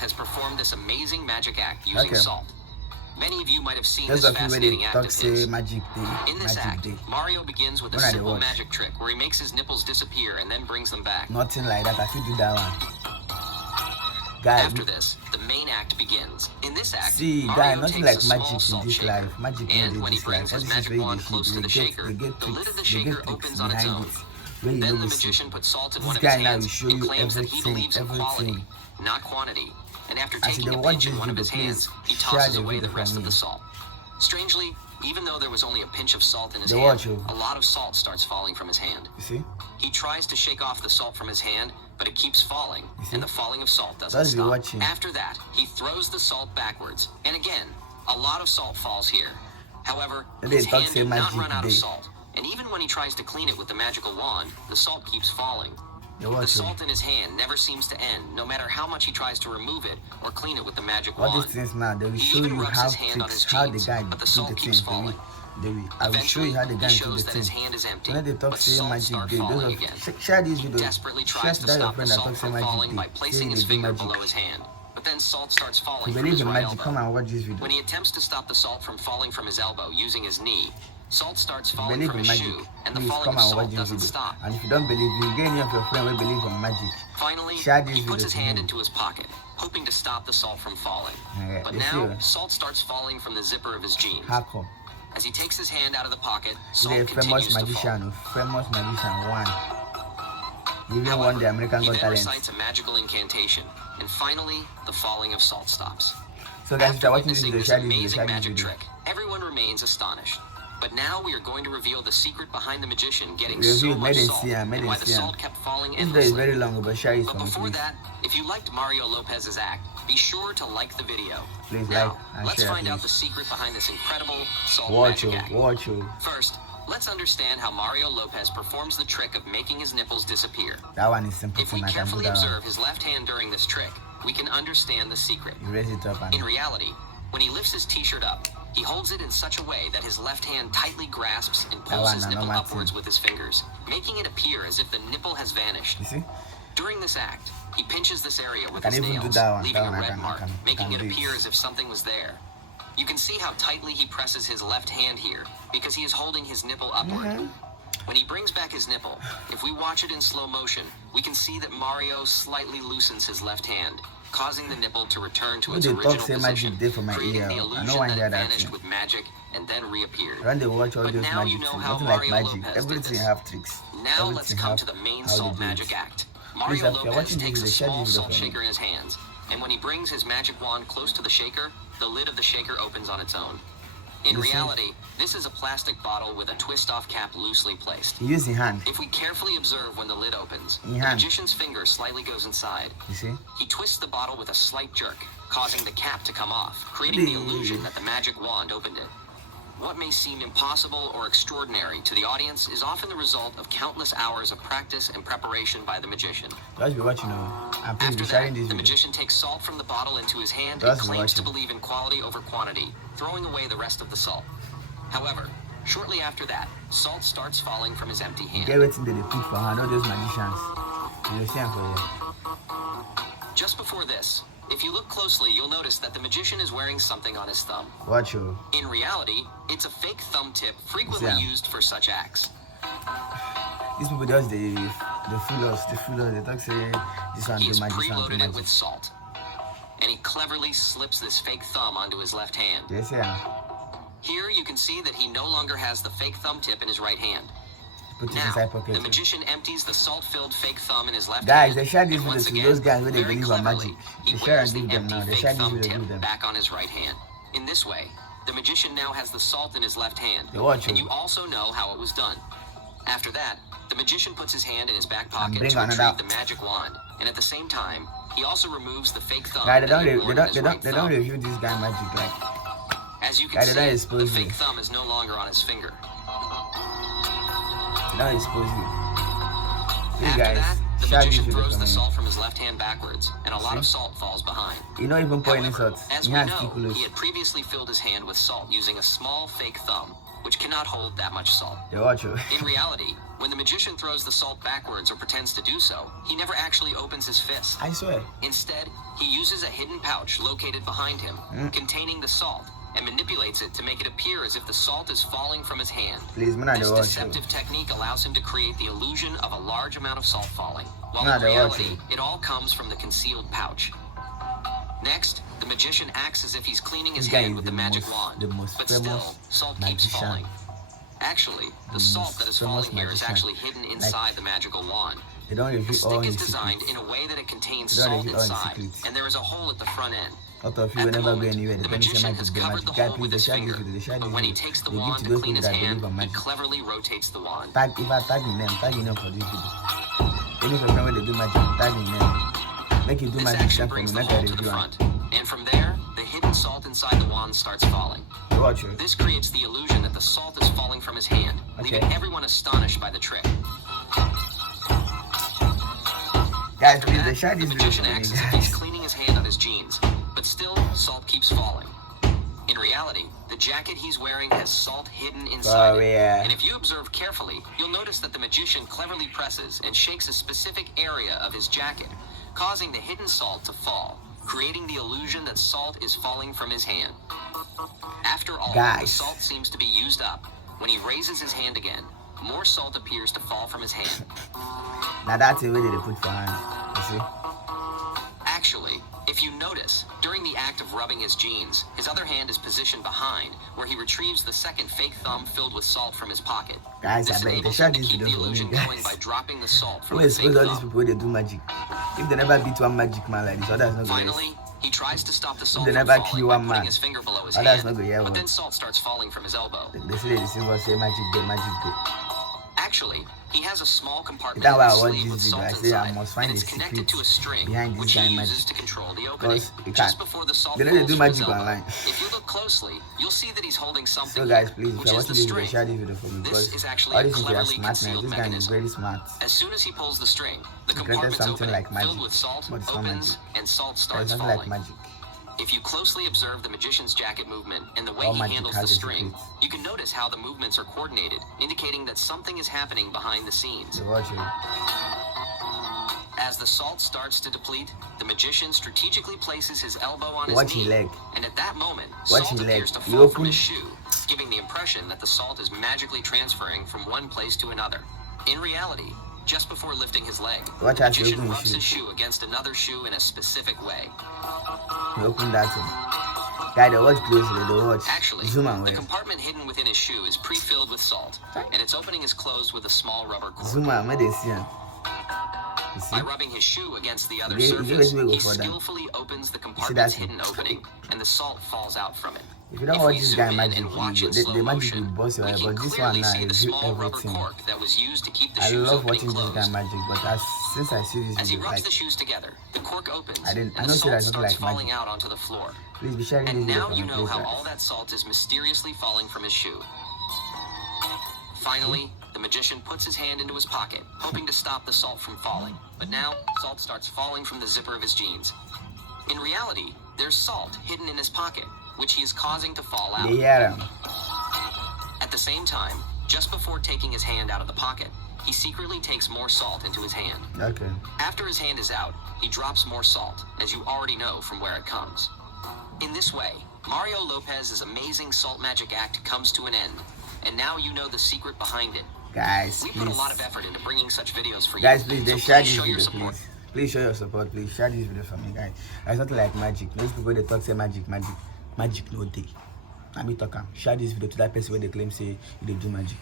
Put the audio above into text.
has performed this amazing magic act using salt. Many of you might have seen Those this of you where fascinating they act talk of say his. magic day, In this magic act, day. Mario begins with a When I simple watch. magic trick where he makes his nipples disappear and then brings them back. Nothing like that. I feel do that one. Guy, After this, the main act begins. In this act, see, Mario guy, nothing takes like a small magic in salt this shaker, life. Magic and in when he this brings life. his All this is magic very wand cheap. close to the shaker, the lid of the shaker opens on its own. Then Then the magician puts salt in one of this his guy now will hands show and you claims that he believes in quality, everything. not quantity. And after As taking they a watch pinch in this one of video, his hands, please he share tosses the away the video rest for of the me. salt. Strangely, even though there was only a pinch of salt in his They hand, watch you. a lot of salt starts falling from his hand. You see? He tries to shake off the salt from his hand, but it keeps falling, and the falling of salt doesn't Just be stop. watching. After that, he throws the salt backwards, and again, a lot of salt falls here. However, And his they talk hand say did not magic run out of day. salt, and even when he tries to clean it with the magical wand, the salt keeps falling. They The watch you. salt in his hand never seems to end, no matter how much he tries to remove it or clean it with the magic All wand. these things now, they will He show even you rubs how his hand on tricks, his how the jeans, guy but the do salt the keeps things. falling. I will show you how the Eventually, guy he do shows the that his thing. hand is empty, When they talk but say salt magic start day, those falling of again. share this He video. desperately Share tries to to that your stop the friend that salt talk say from magic falling by day. placing Say his they do finger magic. below his hand, but then salt starts If falling you from believe his in right magic, come elbow. and watch this video. When he attempts to stop the salt from falling from his elbow using his knee, salt starts falling Believe from in his magic. shoe, and the Please falling come of and watch salt this doesn't video. stop. And if you don't believe, you get any of your friends who believe in magic. Finally, Share this he puts video his to hand him. into his pocket, hoping to stop the salt from falling. Yeah, But you now, see, salt starts falling from the zipper of his jeans. How come? As he takes his hand out of the pocket, He's salt a continues to fall. famous magician one. He even won the American He Got then Talent. recites a magical incantation, and finally, the falling of salt stops. So guys, if After you're watching this witnessing video, this share this video, amazing share this magic video. trick, everyone remains astonished. But now we are going to reveal the secret behind the magician getting so Review, much made in salt, Siam, made and in why the Siam. salt kept falling This video is endlessly. very long, but share it But for me, before please. that, if you liked Mario Lopez's act, be sure to like the video. Please Now, like and let's share, find out please. the secret behind this incredible salt Watch magic you, act. watch you. First, let's understand how Mario Lopez performs the trick of making his nipples disappear. That one is simple If we thing. I can do carefully that one. observe his left hand during this trick, we can understand the secret. You raise it up In and reality, when he lifts his t-shirt up, he holds it in such a way that his left hand tightly grasps and pulls one, his no nipple matter. upwards with his fingers, making it appear as if the nipple has vanished. you see? During this act, he pinches this area with can his even do nails, that one, leaving that a one I red can- I mark, can- making it do it. appear as if something was there. You can see how tightly he presses his left hand here, because he is holding his nipple upward. Mm-hmm. When he brings back his nipple, if we watch it in slow motion, we can see that Mario slightly loosens his left hand, causing the nipple to return to When its they original talk say position, magic day for my creating ear, the I know illusion why that they are it that vanished thing. with magic and then reappeared. When they watch all But those now magic you know things, how nothing like Mario magic. Lopez did Everything this. have tricks. Now let's Everything come have to the main how salt they do magic it. act. Please, Mario if you're Lopez watching this takes a video, share small this video salt for me. shaker in his hands, and when he brings his magic wand close to the shaker, the lid of the shaker opens on its own. In You see? reality, this is a plastic bottle with a twist-off cap loosely placed. He use his hand. If we carefully observe when the lid opens, the Yeah. magician's finger slightly goes inside. You see? He twists the bottle with a slight jerk, causing the cap to come off, creating the illusion that the magic wand opened it. What may seem impossible or extraordinary to the audience is often the result of countless hours of practice and preparation by the magician. Just be watching now. And please After be that, sharing this the video. magician takes salt from the bottle into his hand Just and be claims to watching. believe in quality over quantity, throwing away the rest of the salt. However, shortly after that, salt starts falling from his empty hand. Get waiting that they put for her, not those magicians. You're saying for you. Just before this, if you look closely, you'll notice that the magician is wearing something on his thumb. Watch you. In reality, it's a fake thumb tip frequently Yeah. used for such acts. These people just they fool us, they talk say this one He do has magic, this one do preloaded it magic. with salt, and he cleverly slips this fake thumb onto his left hand. They say Here you can see that he no longer has the fake thumb tip in his right hand. put it Now, inside pocket. the magician empties the salt-filled fake thumb in his left Guys, hand. they share this and video once to again, those guys where they very believe in cleverly, magic. he They share wears and the give them empty now. They fake share this thumb video, tip give them. back on his right hand. In this way, the magician now has the salt in his left hand. They watch And you. you also know how it was done. After that, the magician puts his hand in his back pocket bring to another- retrieve the magic wand, and at the same time, he also removes the fake thumb. Guys, they that he don't wore in his right they thumb. don't review this guy magic like. As you can Guys, they don't see, the expose fake you. thumb is no longer on his finger. They don't expose you. Hey After guys, that, the share this magician video throws for the me. salt from his left hand backwards, and a lot See? of salt falls behind. You don't even pour any However, salt. as He we has know, stick close. he had previously filled his hand with salt using a small fake thumb, which cannot hold that much salt. You watch it. In reality, when the magician throws the salt backwards or pretends to do so, he never actually opens his fist. I swear. Instead, he uses a hidden pouch located behind him, containing the salt, and manipulates it to make it appear as if the salt is falling from his hand. Please, man, This I watch deceptive it. technique allows him to create the illusion of a large amount of salt falling, while Nah, in they watch reality, it all comes from the concealed pouch. Next, the magician acts as if he's cleaning his This guy hand is with the the magic most- wand, the most but still, famous salt keeps magician. falling. Actually, the salt that is famous falling here is magician. actually hidden inside the magical wand. They don't The reveal all stick is his designed secrets. in a way that it contains They don't salt reveal all his inside, secrets. and there is a hole at the front end. Lot of you At will the never go moment, anywhere. the The penny magician magic, has the covered magic. the Guy, hole please, with they his share this finger, video, they share but this when he video. takes the They give wand to to those clean people his that believe hand, on he magic. cleverly rotates the wand. Tag, if I tag in them for this video. Any of your friends when they do magic, tag in them. Make you do This magic action stuff for me, brings the make hole a to the review. front, and from there, the hidden salt inside the wand starts falling. You watch it. This creates the illusion that the salt is falling from his hand, leaving Okay. everyone astonished by the trick. Guys, After please, that, they share the this video magician for me, acts as if he's guys. cleaning his hand on his jeans, but still, salt keeps falling. In reality, the jacket he's wearing has salt hidden inside Oh, it. yeah. And if you observe carefully, you'll notice that the magician cleverly presses and shakes a specific area of his jacket, causing the hidden salt to fall, creating the illusion that salt is falling from his hand. After all, the Guys. salt seems to be used up. When he raises his hand again, more salt appears to fall from his hand. Now that's the way they put for hand. You see? Actually, if you notice, during the act of rubbing his jeans, his other hand is positioned behind, where he retrieves the second fake thumb filled with salt from his pocket. Guys, This I beg, they enables share him to this keep the video for me, illusion going by guys. dropping the salt from Who the expose fake all these thumb. people when they do magic? If they never beat one magic man like this, others not going to Finally, he tries to stop the salt they from never falling kill by one putting man. his finger below his Others hand, not go hear but one. then salt starts falling from his elbow. They say the silver say magic day, magic day. Actually, he has a small compartment That's in why I his watch sleeve this with video. salt I say I inside, must find and it's the connected to a secret string, behind this which guy he magic. uses to control the opening. Because you Just can't. before the salt They don't falls do from his magic elbow, online. if you look closely, you'll see that he's holding something So guys, here, please, if which you're is the watching this video, string. share this video for me. This Because is actually all a this is your cleverly smartness. concealed This guy is mechanism. very smart. As soon as he pulls the string, the He created compartment's something opening, like magic, filled with salt, but it's not opens, magic. and salt It's starts something falling. like magic. If you closely observe the magician's jacket movement and the way All he magic handles has the a string, secret. you can notice how the movements are coordinated, indicating that something is happening behind the scenes. So watch it. As the salt starts to deplete, the magician strategically places his elbow on his Watch knee, his leg. and at that moment, Watch salt his leg. appears to You fall from open- his shoe, giving the impression that the salt is magically transferring from one place to another. In reality, just before lifting his leg, Watch the out, you magician open his rubs shoe. his shoe against another shoe in a specific way. You open that thing. Guy, they watch closely. They watch. Actually, Zoom and the wait. compartment hidden within his shoe is pre-filled with salt, and its opening is closed with a small rubber cork. Zoom and make they see him. You see? By rubbing his shoe against the other You surface, go he for that. skillfully opens the that? compartment's hidden opening, and the salt falls out from it. If you don't If watch we this zoom guy in magic, and watch you in go- slow the magic motion, will bust your we head. can But this clearly one now see the is small rubber everything. cork that was used to keep the I shoes love opening watching this guy closed. magic, but since I see this As he video, rubs like, the shoes together, the cork opens, I and the know salt that something starts like falling magic. out onto the floor. please be sharing this And video now for you me, know please, how guys. all that salt is mysteriously falling from his shoe. Finally, the magician puts his hand into his pocket, hoping to stop the salt from falling. But now, salt starts falling from the zipper of his jeans. In reality, there's salt hidden in his pocket, which he is causing to fall out. They hear him. At the same time, just before taking his hand out of the pocket, he secretly takes more salt into his hand. Okay. After his hand is out, he drops more salt, as you already know from where it comes. In this way, Mario Lopez's amazing salt magic act comes to an end, and now you know the secret behind it. Guys, We put a please. lot of effort into bringing such videos for you. Guys, please, so they share please this show your video, support. please. Please show your support, please. Share this video for me, guys. It's not like magic. Those people, they talk say magic. Magic no day. Let me talk am. Share this video to that person where they claim say they do magic.